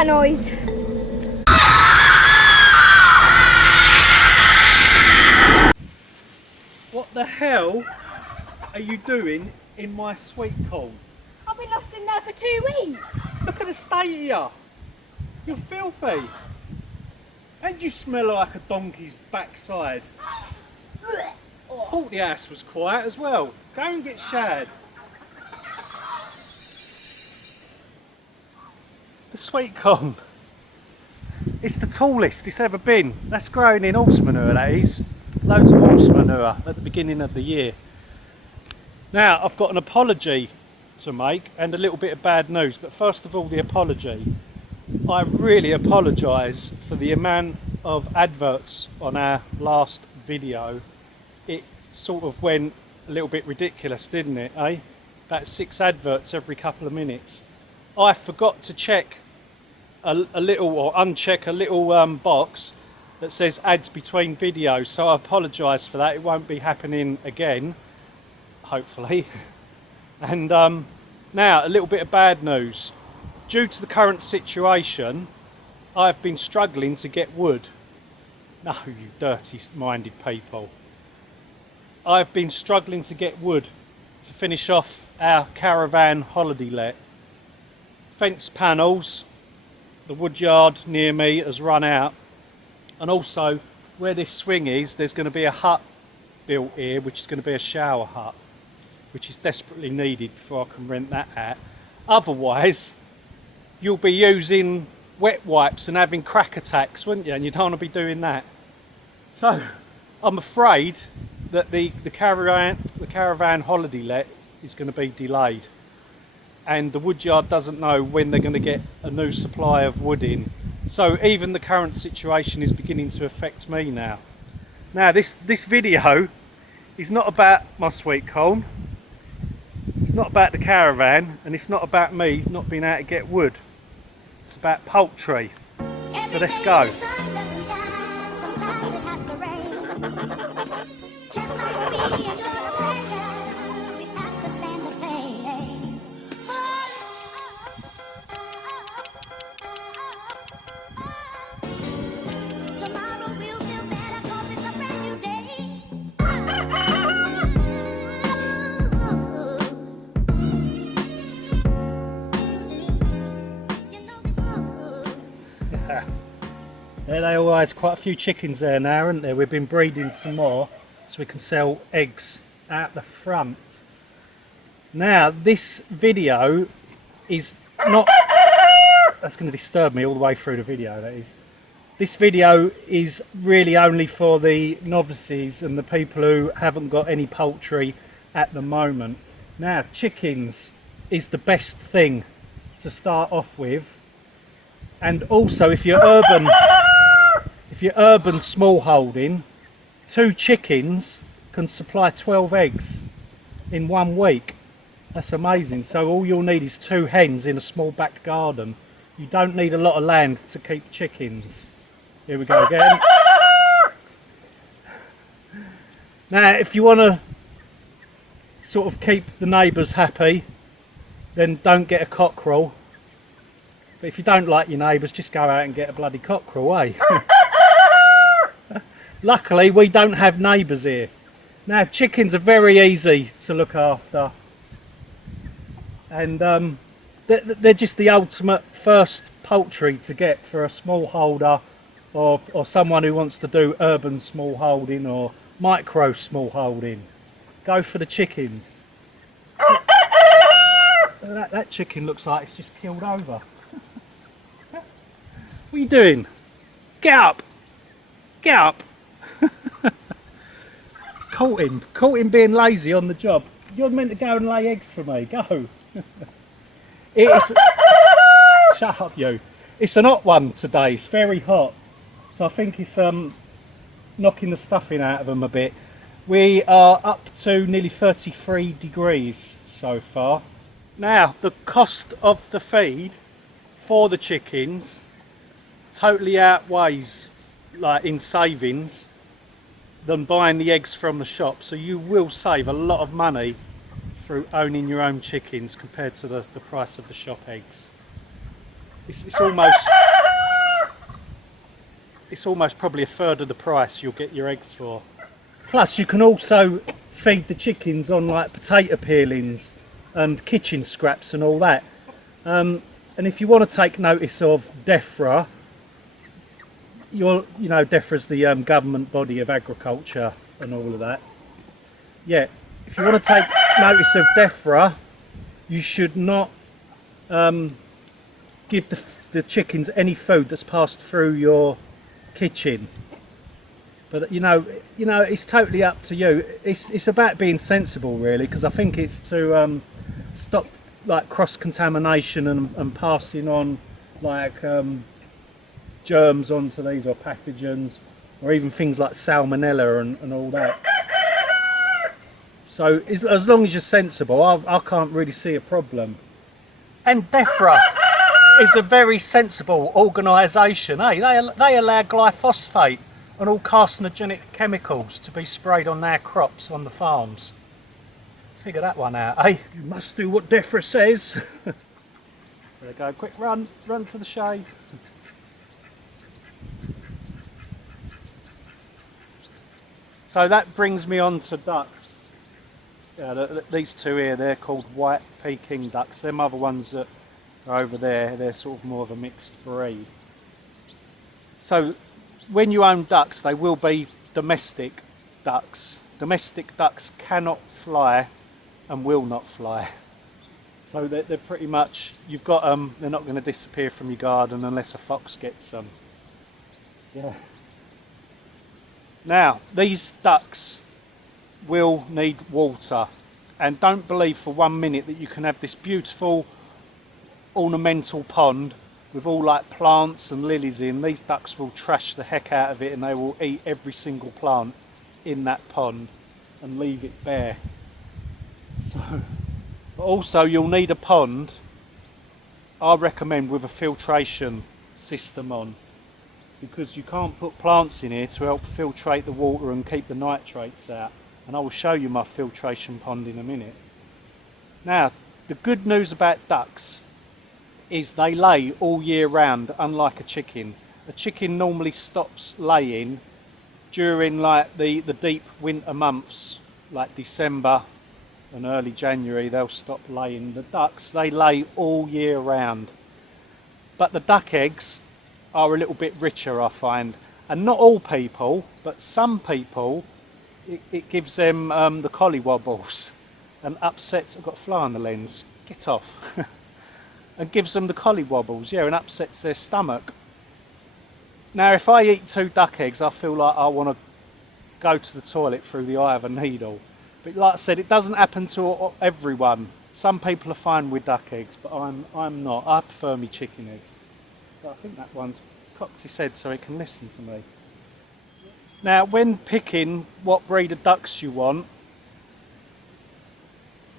that noise? What the hell are you doing in my sweet corn? I've been lost in there for 2 weeks. Look at the state of you. You're filthy. And you smell like a donkey's backside. Thought the house was quiet as well. Go and get showered. The sweet corn. It's the tallest it's ever been. That's growing in horse manure, that is. Loads of horse manure at the beginning of the year. Now, I've got an apology to make and a little bit of bad news. But first of all, the apology. I really apologise for the amount of adverts on our last video. It sort of went a little bit ridiculous, didn't it, eh? About 6 adverts every couple of minutes. I forgot to check a little, or uncheck a little box that says ads between videos, so I apologise for that. It won't be happening again, hopefully. And now, a little bit of bad news. Due to the current situation, I've been struggling to get wood. No, you dirty-minded people. I've been struggling to get wood to finish off our caravan holiday let. Fence panels, the wood yard near me has run out, and also where this swing is, there's going to be a hut built here, which is going to be a shower hut, which is desperately needed before I can rent that out. Otherwise, you'll be using wet wipes and having crack attacks, wouldn't you? And you don't want to be doing that. So I'm afraid that the caravan holiday let is going to be delayed, and the woodyard doesn't know when they're going to get a new supply of wood in. So even the current situation is beginning to affect me now. Now this video is not about my sweet corn, it's not about the caravan, and it's not about me not being able to get wood. It's about poultry. So let's go. There they all are. There's quite a few chickens there now, aren't there? We've been breeding some more so we can sell eggs out the front. Now this video is not, that's going to disturb me all the way through the video, that is. This video is really only for the novices and the people who haven't got any poultry at the moment. Now chickens is the best thing to start off with, and also if you're urban small holding, 2 chickens can supply 12 eggs in 1 week. That's amazing. So all you'll need is 2 hens in a small back garden. You don't need a lot of land to keep chickens. Here we go again. Now if you want to sort of keep the neighbours happy, then don't get a cockerel. But if you don't like your neighbours, just go out and get a bloody cockerel, eh? Luckily we don't have neighbours here. Now chickens are very easy to look after, and they're just the ultimate first poultry to get for a smallholder, or someone who wants to do urban small holding or micro small holding. Go for the chickens. That chicken looks like it's just killed over. What are you doing? Get up! Get up! Caught him being lazy on the job. You're meant to go and lay eggs for me. Go. It's shut up, you. It's an hot one today. It's very hot, so I think it's knocking the stuffing out of them a bit. We are up to nearly 33 degrees so far. Now the cost of the feed for the chickens totally outweighs, like in savings, than buying the eggs from the shop. So you will save a lot of money through owning your own chickens compared to the price of the shop eggs. it's almost probably a third of the price you'll get your eggs for. Plus you can also feed the chickens on like potato peelings and kitchen scraps and all that. And if you want to take notice of DEFRA, DEFRA's the government body of agriculture and all of that. Yeah, if you want to take notice of DEFRA, you should not give the chickens any food that's passed through your kitchen. But it's totally up to you. It's about being sensible, really, because I think it's to stop like cross-contamination and passing on like germs onto these, or pathogens, or even things like salmonella and all that. So as long as you're sensible, I can't really see a problem. And DEFRA is a very sensible organisation. Eh? They allow glyphosate and all carcinogenic chemicals to be sprayed on their crops on the farms. Figure that one out, eh? You must do what DEFRA says. There we go, quick run to the shade. So that brings me on to ducks. Yeah, these two here, they're called white Peking ducks. Them other ones that are over there, they're sort of more of a mixed breed. So when you own ducks, they will be domestic ducks. Domestic ducks cannot fly and will not fly. So they're pretty much, you've got them, they're not going to disappear from your garden unless a fox gets them. Yeah. Now, these ducks will need water, and don't believe for 1 minute that you can have this beautiful ornamental pond with all like plants and lilies in. These ducks will trash the heck out of it, and they will eat every single plant in that pond and leave it bare. So, but also you'll need a pond, I recommend, with a filtration system on, because you can't put plants in here to help filtrate the water and keep the nitrates out. And I will show you my filtration pond in a minute. Now, the good news about ducks is they lay all year round, unlike a chicken. A chicken normally stops laying during like the deep winter months, like December and early January. They'll stop laying. The ducks, they lay all year round. But the duck eggs are a little bit richer, I find. And not all people, but some people, it gives them the collywobbles and upsets. I've got a fly on the lens, get off. And gives them the collywobbles, yeah, and upsets their stomach. Now, if I eat 2 duck eggs, I feel like I want to go to the toilet through the eye of a needle. But like I said, it doesn't happen to everyone. Some people are fine with duck eggs, but I'm not. I prefer me chicken eggs. So I think that one's cocked his head so he can listen to me. Now, when picking what breed of ducks you want,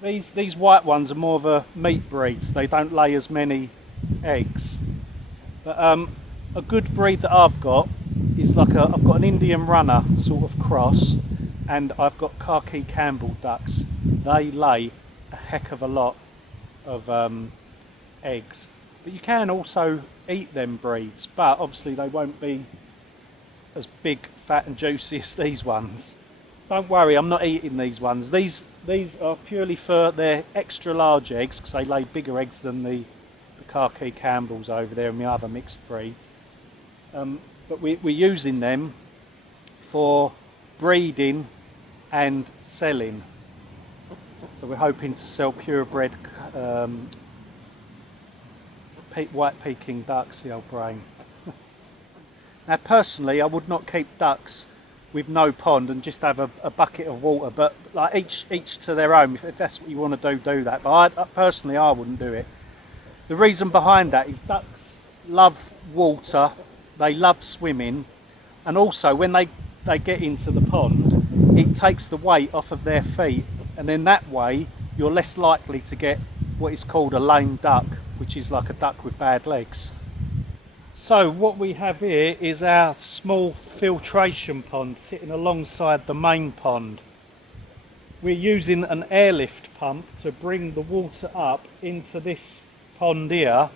these white ones are more of a meat breeds. They don't lay as many eggs. But a good breed that I've got is like I've got an Indian runner sort of cross, and I've got khaki Campbell ducks. They lay a heck of a lot of eggs. But you can also eat them breeds, but obviously they won't be as big, fat and juicy as these ones. Don't worry, I'm not eating these ones. These are purely for their extra large eggs, because they lay bigger eggs than the khaki Campbells over there and the other mixed breeds. But we're using them for breeding and selling. So we're hoping to sell purebred white Peking ducks, the old brain. Now personally, I would not keep ducks with no pond and just have a bucket of water, but like each to their own. If that's what you want to do that. But personally, I wouldn't do it. The reason behind that is ducks love water, they love swimming, and also when they get into the pond, it takes the weight off of their feet, and then that way you're less likely to get what is called a lame duck, which is like a duck with bad legs. So what we have here is our small filtration pond sitting alongside the main pond. We're using an airlift pump to bring the water up into this pond here,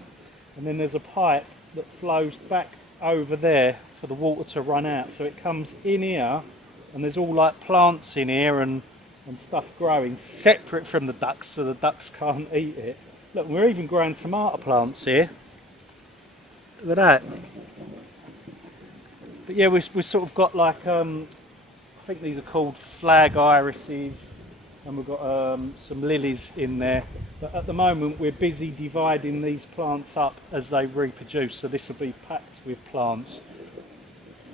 and then there's a pipe that flows back over there for the water to run out. So it comes in here, and there's all like plants in here and stuff growing separate from the ducks, so the ducks can't eat it. Look, we're even growing tomato plants here. Look at that. But yeah, we've sort of got like, I think these are called flag irises, and we've got some lilies in there. But at the moment we're busy dividing these plants up as they reproduce, so this will be packed with plants.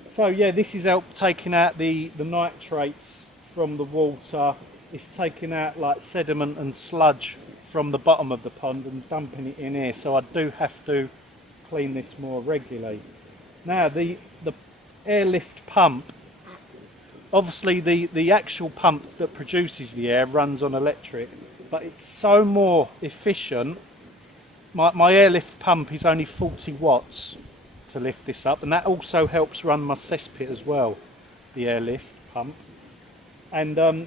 So yeah, this is help taking out the nitrates from the water. It's taking out like sediment and sludge from the bottom of the pond and dumping it in here, so I do have to clean this more regularly. Now the airlift pump, obviously the actual pump that produces the air runs on electric, but it's so more efficient. My airlift pump is only 40 watts to lift this up, and that also helps run my cesspit as well, the airlift pump. And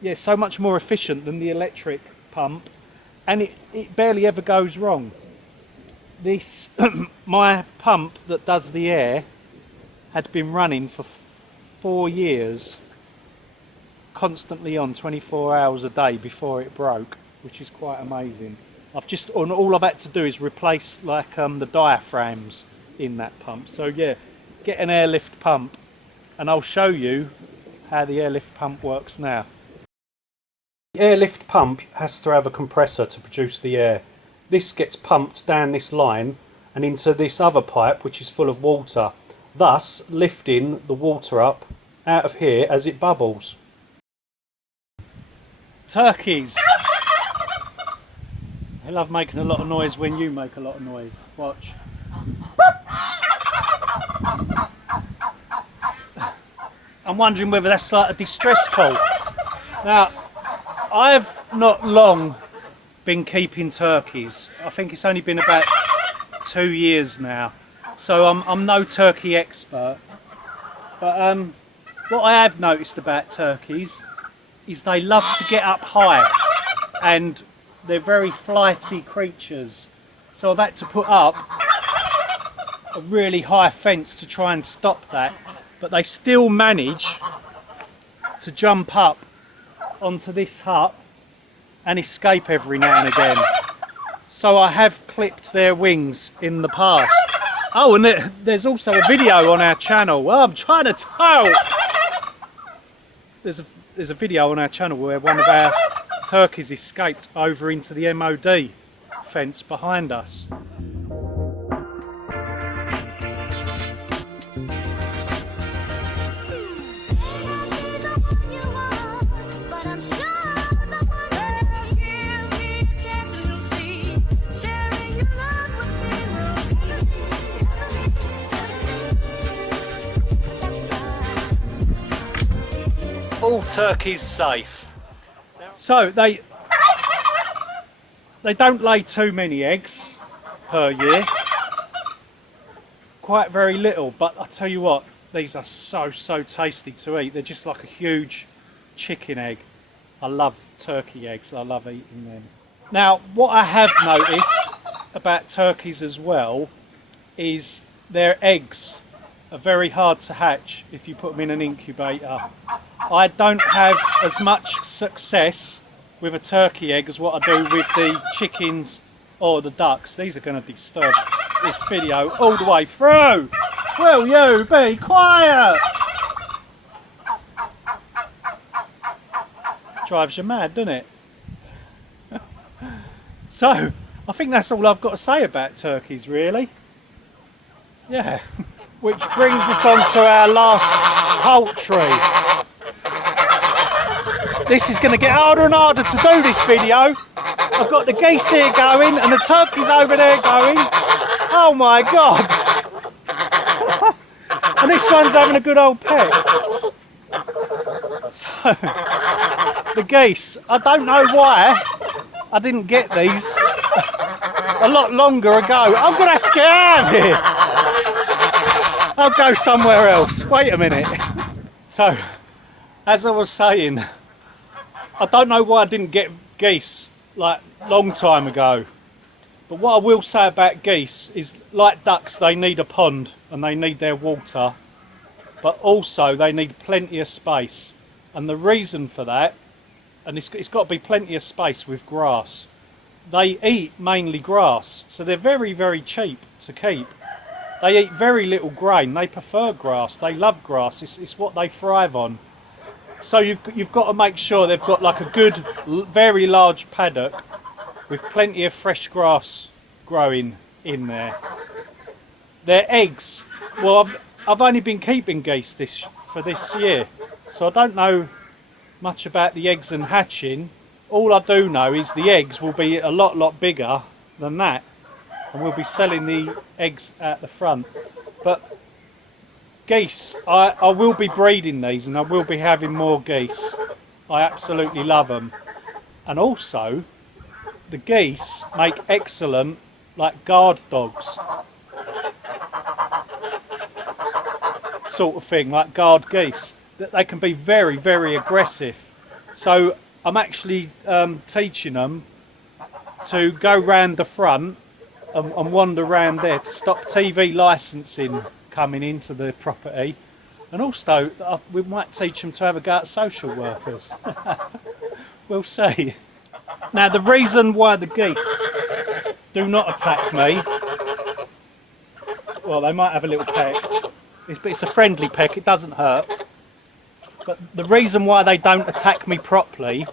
yeah, so much more efficient than the electric pump, and it barely ever goes wrong. This my pump that does the air had been running for 4 years, constantly on 24 hours a day before it broke, which is quite amazing. All I've had to do is replace like the diaphragms in that pump. So yeah, get an airlift pump, and I'll show you how the airlift pump works now. The airlift pump has to have a compressor to produce the air. This gets pumped down this line and into this other pipe which is full of water, thus lifting the water up out of here as it bubbles. Turkeys! They love making a lot of noise when you make a lot of noise. Watch. I'm wondering whether that's like a distress call. Now, I've not long been keeping turkeys. I think it's only been about 2 years now. So I'm no turkey expert. But what I have noticed about turkeys is they love to get up high, and they're very flighty creatures. So I've had to put up a really high fence to try and stop that. But they still manage to jump up onto this hut and escape every now and again. So I have clipped their wings in the past. Oh, and there's also a video on our channel. Well, I'm trying to tell. There's a video on our channel where one of our turkeys escaped over into the MOD fence behind us. All turkeys safe. So they don't lay too many eggs per year. Quite very little, but I tell you what, these are so tasty to eat. They're just like a huge chicken egg. I love turkey eggs, I love eating them. Now, what I have noticed about turkeys as well is their eggs are very hard to hatch if you put them in an incubator. I don't have as much success with a turkey egg as what I do with the chickens or the ducks. These are going to disturb this video all the way through. Will you be quiet? Drives you mad, doesn't it? So, I think that's all I've got to say about turkeys, really. Yeah. Which brings us on to our last poultry. This is going to get harder and harder to do this video. I've got the geese here going and the turkeys over there going. Oh my god! And this one's having a good old peck. So, the geese, I don't know why I didn't get these a lot longer ago. I'm going to have to get out of here. I'll go somewhere else. Wait a minute. So, as I was saying, I don't know why I didn't get geese like long time ago. But what I will say about geese is, like ducks, they need a pond and they need their water, but also they need plenty of space. And the reason for that, and it's got to be plenty of space with grass. They eat mainly grass, so they're very, very cheap to keep. They eat very little grain. They prefer grass. They love grass. It's what they thrive on. So you've got to make sure they've got like a good, very large paddock with plenty of fresh grass growing in there. Their eggs, well, I've only been keeping geese for this year, so I don't know much about the eggs and hatching. All I do know is the eggs will be a lot bigger than that, and we'll be selling the eggs at the front. But geese, I will be breeding these, and I will be having more geese. I absolutely love them. And also, the geese make excellent, like, guard dogs sort of thing, like guard geese. That they can be very, very aggressive. So I'm actually teaching them to go round the front and wander around there to stop TV licensing coming into the property. And also, we might teach them to have a go at social workers. We'll see. Now, the reason why the geese do not attack me, well, they might have a little peck, but it's a friendly peck, it doesn't hurt. But the reason why they don't attack me properly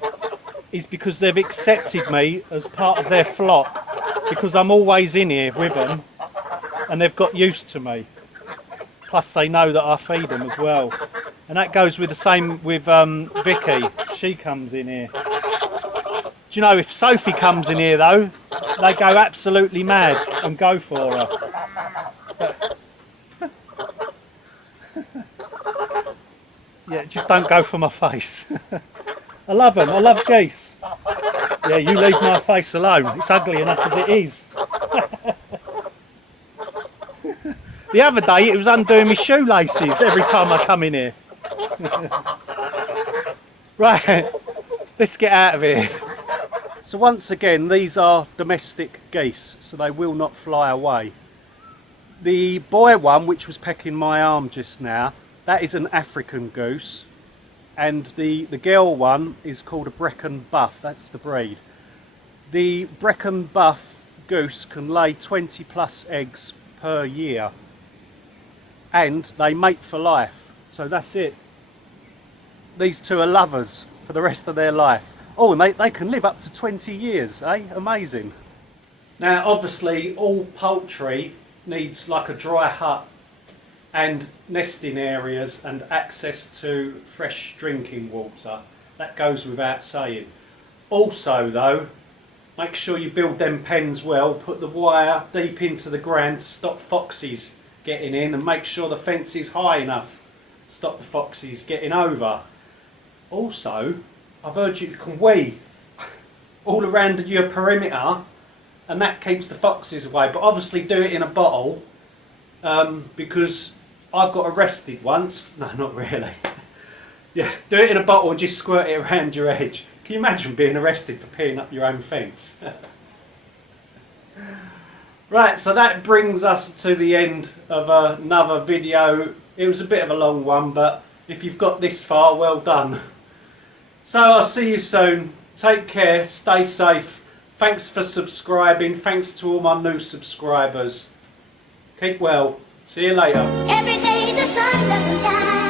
is because they've accepted me as part of their flock, because I'm always in here with them and they've got used to me. Plus they know that I feed them as well. And that goes with the same with Vicky. She comes in here. Do you know, if Sophie comes in here though, they go absolutely mad and go for her. Yeah, just don't go for my face. I love them, I love geese. Yeah, you leave my face alone. It's ugly enough as it is. The other day it was undoing my shoelaces every time I come in here. Right, let's get out of here. So once again, these are domestic geese, so they will not fly away. The boy one, which was pecking my arm just now, that is an African goose, and the girl one is called a Brecon Buff. That's the breed. The Brecon Buff goose can lay 20 plus eggs per year, and they mate for life. So that's it. These two are lovers for the rest of their life. Oh, and they can live up to 20 years, eh? Amazing. Now, obviously, all poultry needs like a dry hut and nesting areas and access to fresh drinking water. That goes without saying. Also though, make sure you build them pens well, put the wire deep into the ground to stop foxes getting in, and make sure the fence is high enough to stop the foxes getting over. Also, I've heard you can wee all around your perimeter, and that keeps the foxes away, but obviously do it in a bottle, because I got arrested once. No, not really. Yeah, do it in a bottle and just squirt it around your edge. Can you imagine being arrested for peeing up your own fence? Right, so that brings us to the end of another video. It was a bit of a long one, but if you've got this far, well done. So I'll see you soon. Take care, stay safe. Thanks for subscribing. Thanks to all my new subscribers. Keep well. See you later. Every day the sun doesn't shine.